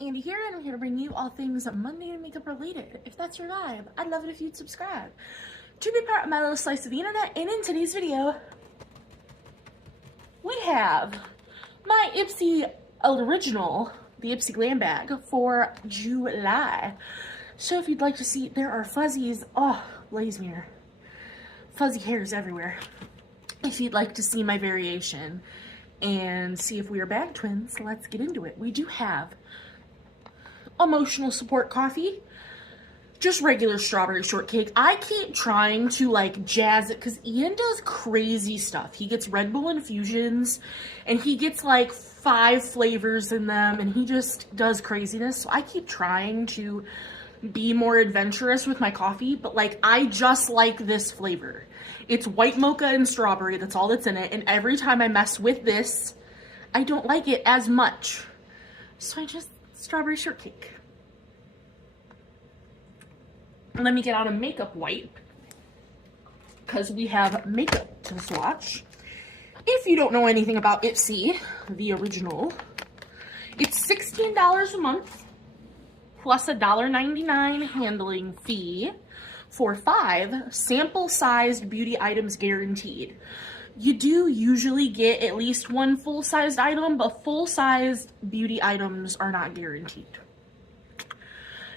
Andy here, and I'm here to bring you all things Monday and makeup related. If that's your vibe, I'd love it if you'd subscribe to be part of my little slice of the internet. And in today's video, we have my Ipsy original, the Ipsy Glam Bag for July. So if you'd like to see, there are fuzzies, oh, blaze mirror, fuzzy hairs everywhere. If you'd like to see my variation and see if we are bag twins, let's get into it. We do have emotional support coffee, just regular strawberry shortcake. I keep trying to like jazz it because Ian does crazy stuff. He gets Red Bull infusions and he gets like 5 flavors in them and he just does craziness. So I keep trying to be more adventurous with my coffee, but like I just like this flavor. It's white mocha and strawberry, that's all that's in it, and every time I mess with this, I don't like it as much. So I just strawberry shortcake. Let me get out a makeup wipe because we have makeup to swatch. If you don't know anything about Ipsy, the original, it's $16 a month plus a $1.99 handling fee for 5 sample-sized beauty items guaranteed. You do usually get at least 1 full-sized item, but full-sized beauty items are not guaranteed.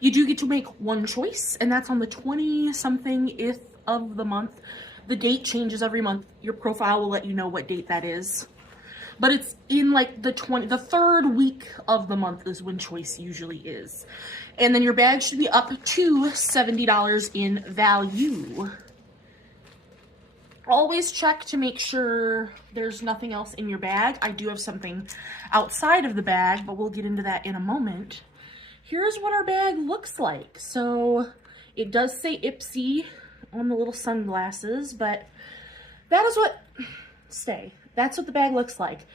You do get to make 1 choice, and that's on the 20-something-th of the month. The date changes every month. Your profile will let you know what date that is. But it's in like the 3rd week of the month is when choice usually is. And then your bag should be up to $70 in value. Always check to make sure there's nothing else in your bag. I do have something outside of the bag, but we'll get into that in a moment. Here's what our bag looks like. So it does say Ipsy on the little sunglasses, but that is what, that's what the bag looks like.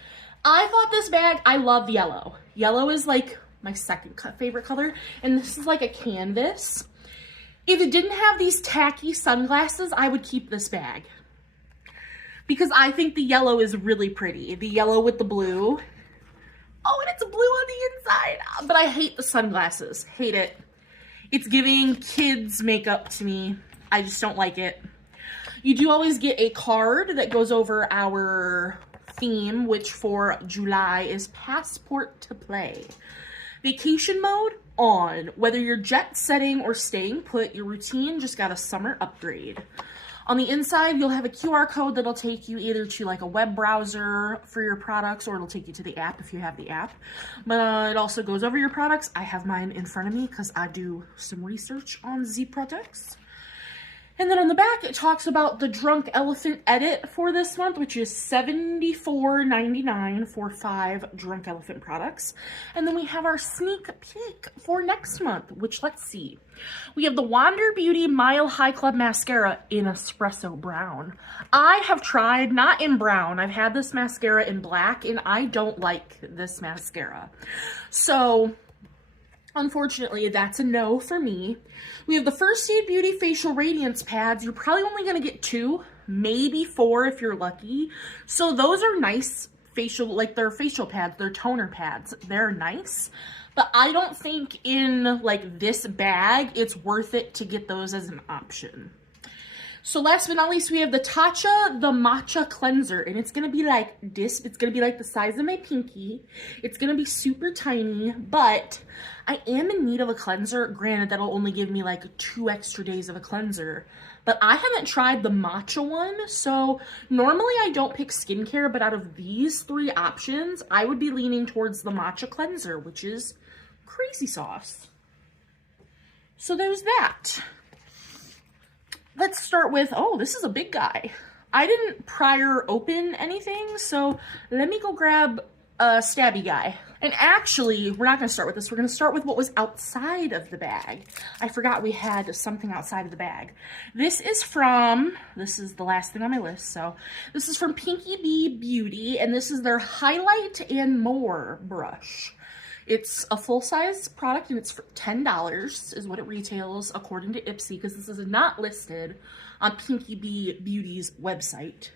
I thought this bag, I love yellow. Yellow is like my second favorite color, and this is like a canvas. If it didn't have these tacky sunglasses, I would keep this bag. Because I think the yellow is really pretty. The yellow with the blue. Oh, and it's blue on the inside. But I hate the sunglasses. Hate it. It's giving kids makeup to me. I just don't like it. You do always get a card that goes over our theme, which for July is Passport to Play. Vacation mode on. Whether you're jet setting or staying put, your routine just got a summer upgrade. On the inside, you'll have a QR code that'll take you either to like a web browser for your products, or it'll take you to the app if you have the app. But it also goes over your products. I have mine in front of me because I do some research on Z products. And then on the back, it talks about the Drunk Elephant edit for this month, which is $74.99 for 5 Drunk Elephant products. And then we have our sneak peek for next month, which, let's see. We have the Wander Beauty Mile High Club Mascara in Espresso Brown. I have tried, not in brown, I've had this mascara in black, and I don't like this mascara. So unfortunately, that's a no for me. We have the First Aid Beauty Facial Radiance Pads. You're probably only going to get 2, maybe 4 if you're lucky. So those are nice facial, like they're facial pads, they're toner pads. They're nice. But I don't think in like this bag, it's worth it to get those as an option. So last but not least, we have the Tatcha, the Matcha Cleanser, and it's going to be like this. It's going to be like the size of my pinky. It's going to be super tiny, but I am in need of a cleanser. Granted, that'll only give me like 2 extra days of a cleanser, but I haven't tried the matcha one. So normally I don't pick skincare, but out of these 3 options, I would be leaning towards the matcha cleanser, which is crazy sauce. So there's that. Let's start with, oh, this is a big guy. I didn't prior open anything, so let me go grab a stabby guy. And actually, we're not gonna start with this. We're gonna start with what was outside of the bag. I forgot we had something outside of the bag. This is the last thing on my list, so this is from Pinky Bee Beauty, and this is their Highlight and More brush. It's a full-size product, and it's for $10 is what it retails according to Ipsy, because this is not listed on Pinky Bee Beauty's website.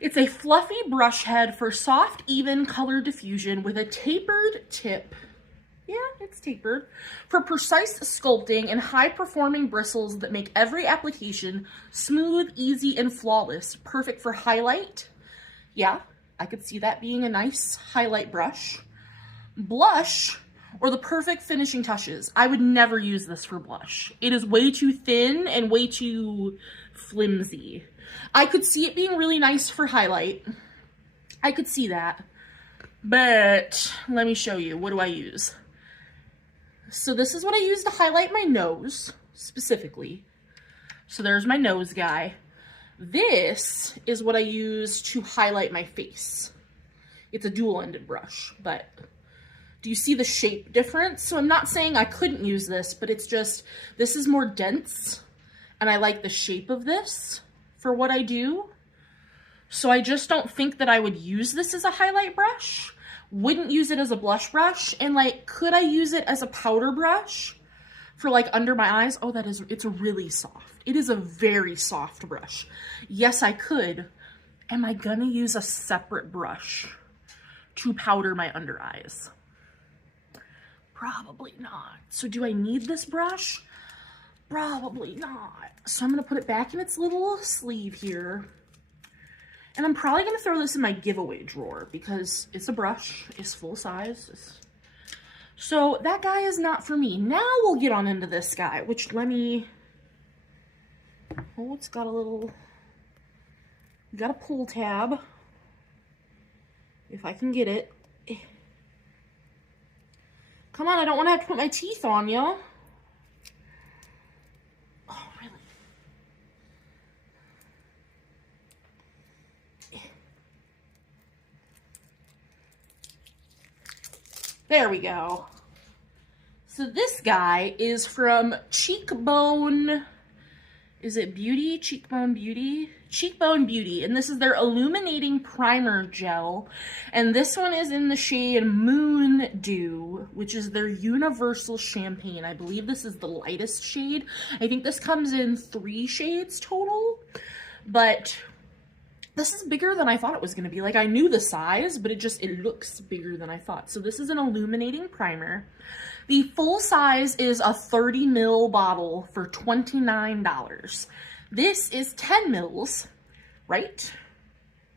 It's a fluffy brush head for soft, even color diffusion with a tapered tip Yeah, it's tapered. For precise sculpting and high-performing bristles that make every application smooth, easy, and flawless. Perfect for highlight. Yeah, I could see that being a nice highlight brush. Blush, or the perfect finishing touches. I would never use this for blush. It is way too thin and way too flimsy. I could see it being really nice for highlight. I could see that. But let me show you. What do I use? So this is what I use to highlight my nose, specifically. So there's my nose guy. This is what I use to highlight my face. It's a dual-ended brush, but do you see the shape difference? So I'm not saying I couldn't use this, but it's just, this is more dense, and I like the shape of this for what I do. So I just don't think that I would use this as a highlight brush. Wouldn't use it as a blush brush. And like, could I use it as a powder brush for like under my eyes? Oh, it's really soft. It is a very soft brush. Yes, I could. Am I gonna use a separate brush to powder my under eyes? Probably not. So do I need this brush? Probably not. So I'm gonna put it back in its little sleeve here. And I'm probably going to throw this in my giveaway drawer because it's a brush, it's full size. So that guy is not for me. Now we'll get on into this guy, which oh, it's got got a pull tab. If I can get it. Come on, I don't want to have to put my teeth on you. There we go. So this guy is from Cheekbone, is it Beauty? Cheekbone Beauty? Cheekbone Beauty, and this is their Illuminating Primer Gel, and this one is in the shade Moon Dew, which is their Universal Champagne. I believe this is the lightest shade. I think this comes in 3 shades total, but this is bigger than I thought it was going to be. Like, I knew the size, but it looks bigger than I thought. So this is an illuminating primer. The full size is a 30 ml bottle for $29. This is 10 mils, right?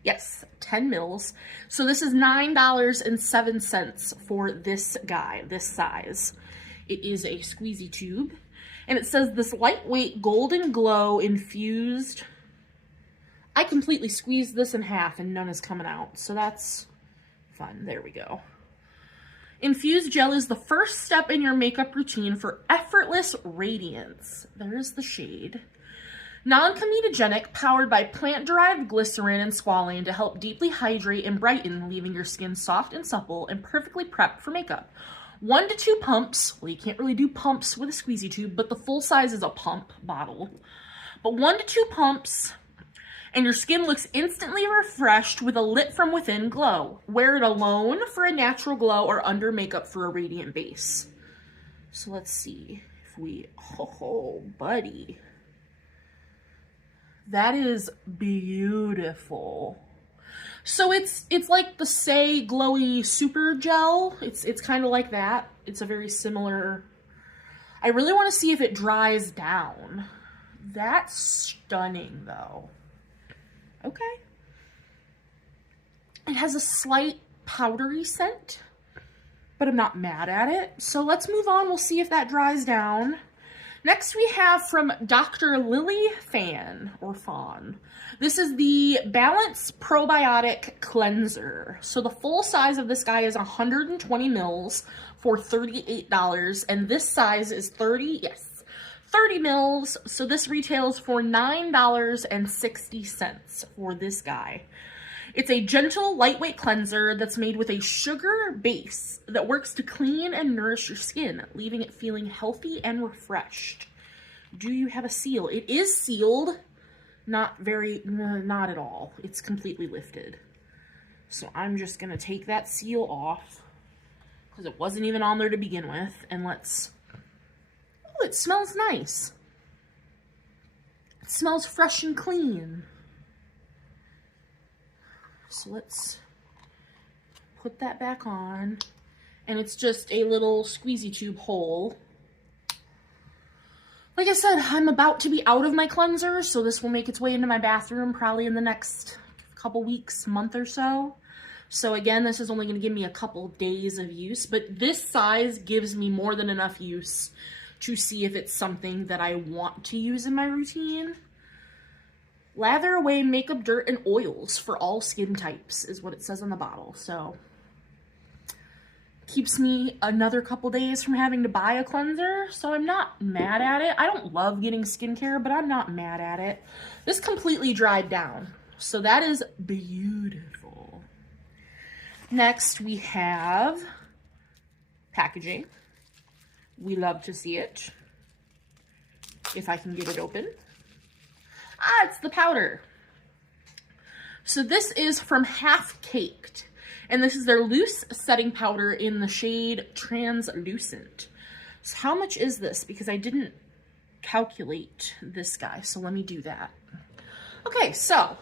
Yes, 10 mils. So this is $9.07 for this guy, this size. It is a squeezy tube. And it says this lightweight golden glow infused. I completely squeezed this in half and none is coming out. So that's fun. There we go. Infused gel is the first step in your makeup routine for effortless radiance. There's the shade. Non-comedogenic, powered by plant-derived glycerin and squalane to help deeply hydrate and brighten, leaving your skin soft and supple and perfectly prepped for makeup. 1 to 2 pumps. Well, you can't really do pumps with a squeezy tube, but the full size is a pump bottle. But 1 to 2 pumps, and your skin looks instantly refreshed with a lit from within glow. Wear it alone for a natural glow or under makeup for a radiant base. So let's see if we, oh buddy. That is beautiful. So it's like the Say Glowy Super Gel. It's kind of like that. It's a very similar. I really want to see if it dries down. That's stunning though. Okay. It has a slight powdery scent, but I'm not mad at it. So let's move on. We'll see if that dries down. Next we have from Dr. Lily Fan, or Fawn. This is the Balance Probiotic Cleanser. So the full size of this guy is 120 mils for $38, and this size is 30 mils. So this retails for $9.60 for this guy. It's a gentle, lightweight cleanser that's made with a sugar base that works to clean and nourish your skin, leaving it feeling healthy and refreshed. Do you have a seal? It is sealed. Not at all. It's completely lifted. So I'm just going to take that seal off because it wasn't even on there to begin with. And let's... Oh, it smells nice. It smells fresh and clean. So let's put that back on. And it's just a little squeezy tube hole. Like I said, I'm about to be out of my cleanser, so this will make its way into my bathroom probably in the next couple weeks, month or so. So again, this is only going to give me a couple days of use, but this size gives me more than enough use to see if it's something that I want to use in my routine. Lather away makeup dirt and oils for all skin types is what it says on the bottle. So keeps me another couple days from having to buy a cleanser, so I'm not mad at it. I don't love getting skincare, but I'm not mad at it. This completely dried down, so that is beautiful. Next, we have packaging. We love to see it. If I can get it open. Ah, it's the powder. So this is from Half Caked. And this is their loose setting powder in the shade Translucent. So how much is this? Because I didn't calculate this guy, so let me do that. Okay, so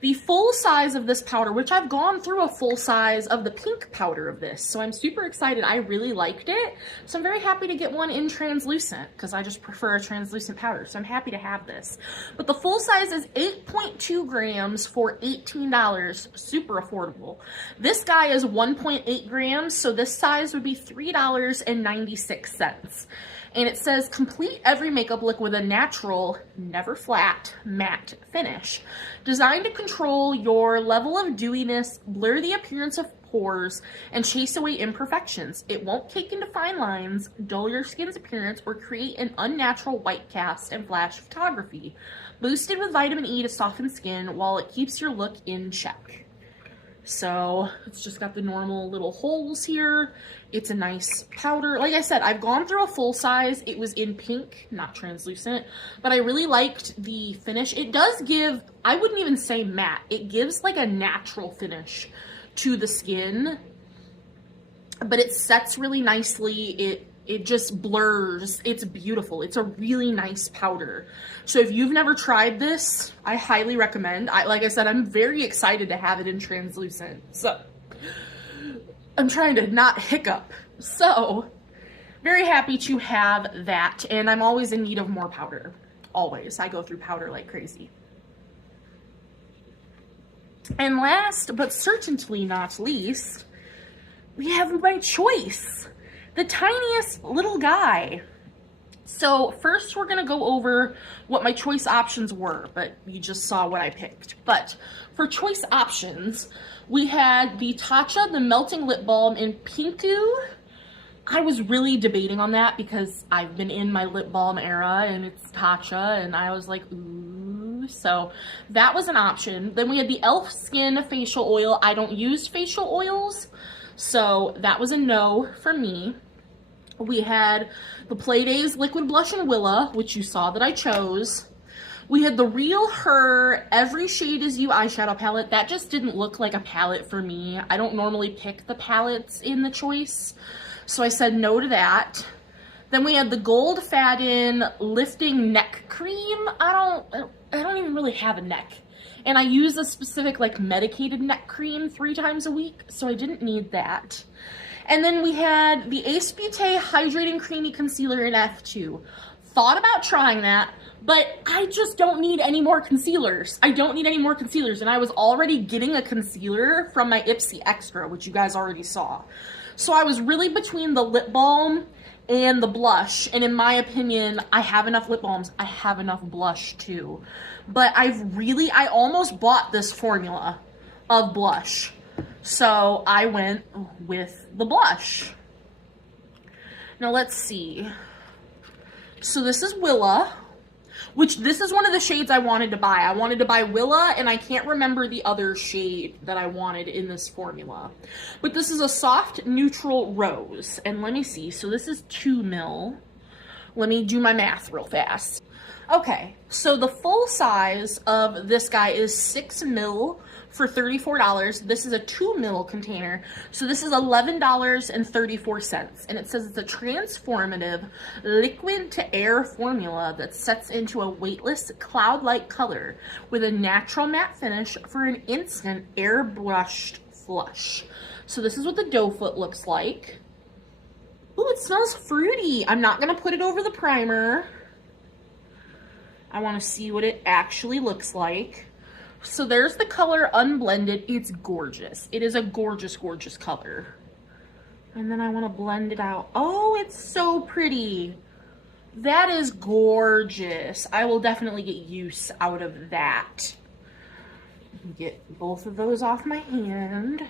the full size of this powder, which I've gone through a full size of the pink powder of this, so I'm super excited. I really liked it, so I'm very happy to get one in translucent because I just prefer a translucent powder, so I'm happy to have this. But the full size is 8.2 grams for $18, super affordable. This guy is 1.8 grams, so this size would be $3.96. And it says, complete every makeup look with a natural, never flat, matte finish. Designed to control your level of dewiness, blur the appearance of pores, and chase away imperfections. It won't cake into fine lines, dull your skin's appearance, or create an unnatural white cast and flash photography. Boosted with vitamin E to soften skin while it keeps your look in check. So it's just got the normal little holes here. It's a nice powder. Like I said, I've gone through a full size. It was in pink, not translucent, but I really liked the finish. It does give, I wouldn't even say matte. It gives like a natural finish to the skin, but it sets really nicely. It just blurs. It's beautiful. It's a really nice powder. So if you've never tried this, I highly recommend. Like I said, I'm very excited to have it in translucent. So I'm trying to not hiccup. So very happy to have that. And I'm always in need of more powder. Always. I go through powder like crazy. And last, but certainly not least, we have my choice. The tiniest little guy. So first we're going to go over what my choice options were, but you just saw what I picked. But for choice options, we had the Tatcha, the Melting Lip Balm in Pinku. I was really debating on that because I've been in my lip balm era and it's Tatcha and I was like, ooh. So that was an option. Then we had the e.l.f. Skin Facial Oil. I don't use facial oils, so that was a no for me. We had the Playdays Liquid Blush and Willa, which you saw that I chose. We had the Real Her Every Shade Is You eyeshadow palette. That just didn't look like a palette for me. I don't normally pick the palettes in the choice, so I said no to that. Then we had the Gold Fadden Lifting Neck Cream. I don't even really have a neck. And I use a specific like medicated neck cream 3 times a week, so I didn't need that. And then we had the Ace Beauté Hydrating Creamy Concealer in F2. Thought about trying that, but I just don't need any more concealers. I don't need any more concealers, and I was already getting a concealer from my Ipsy Extra, which you guys already saw. So I was really between the lip balm and the blush, and in my opinion, I have enough lip balms. I have enough blush too. But I almost bought this formula of blush. So I went with the blush. Now let's see. So this is Willa, which this is one of the shades I wanted to buy. I wanted to buy Willa, and I can't remember the other shade that I wanted in this formula. But this is a soft neutral rose. And let me see. So this is 2 ml. Let me do my math real fast. Okay, so the full size of this guy is 6 ml for $34. This is a 2 ml container, so this is $11.34. And it says it's a transformative liquid to air formula that sets into a weightless cloud-like color with a natural matte finish for an instant airbrushed flush. So this is what the doe foot looks like. Ooh, it smells fruity. I'm not gonna put it over the primer. I wanna see what it actually looks like. So there's the color unblended. It's gorgeous. It is a gorgeous, gorgeous color. And then I wanna blend it out. Oh, it's so pretty. That is gorgeous. I will definitely get use out of that. Get both of those off my hand.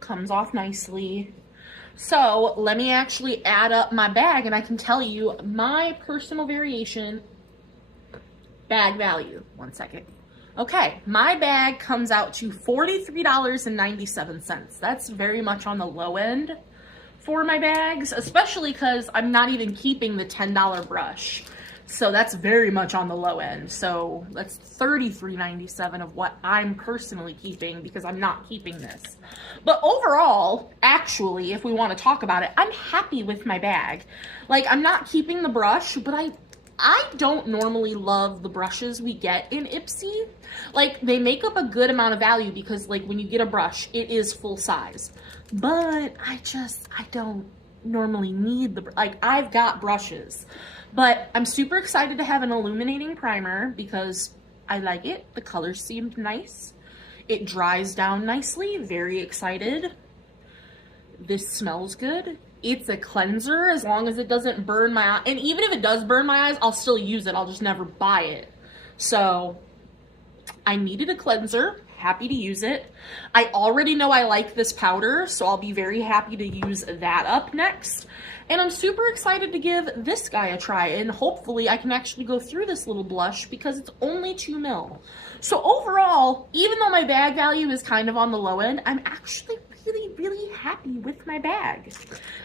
Comes off nicely. So let me actually add up my bag and I can tell you my personal variation bag value. One second. Okay, my bag comes out to $43.97. That's very much on the low end for my bags, especially because I'm not even keeping the $10 brush. So that's very much on the low end. So that's $33.97 of what I'm personally keeping because I'm not keeping this. But overall, actually, if we want to talk about it, I'm happy with my bag. Like, I'm not keeping the brush, but I don't normally love the brushes we get in Ipsy. Like, they make up a good amount of value because, like, when you get a brush, it is full size. But I don't normally need the, like, I've got brushes. But I'm super excited to have an illuminating primer because I like it. The color seemed nice. It dries down nicely. Very excited. This smells good. It's a cleanser as long as it doesn't burn my eye. And even if it does burn my eyes, I'll still use it. I'll just never buy it. So I needed a cleanser. Happy to use it. I already know I like this powder, so I'll be very happy to use that up next. And I'm super excited to give this guy a try, and hopefully I can actually go through this little blush because it's only 2 ml. So overall, even though my bag value is kind of on the low end, I'm actually really, really happy with my bag.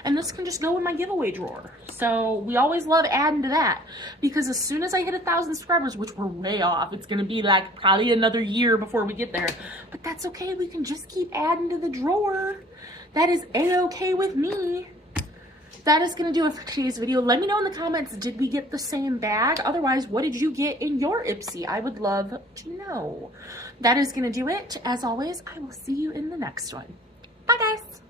And this can just go in my giveaway drawer. So we always love adding to that because as soon as I hit 1,000 subscribers, which we're way off, it's gonna be like probably another year before we get there, but that's okay. We can just keep adding to the drawer. That is a-okay with me. That is going to do it for today's video. Let me know in the comments, did we get the same bag? Otherwise, what did you get in your Ipsy? I would love to know. That is going to do it. As always, I will see you in the next one. Bye, guys.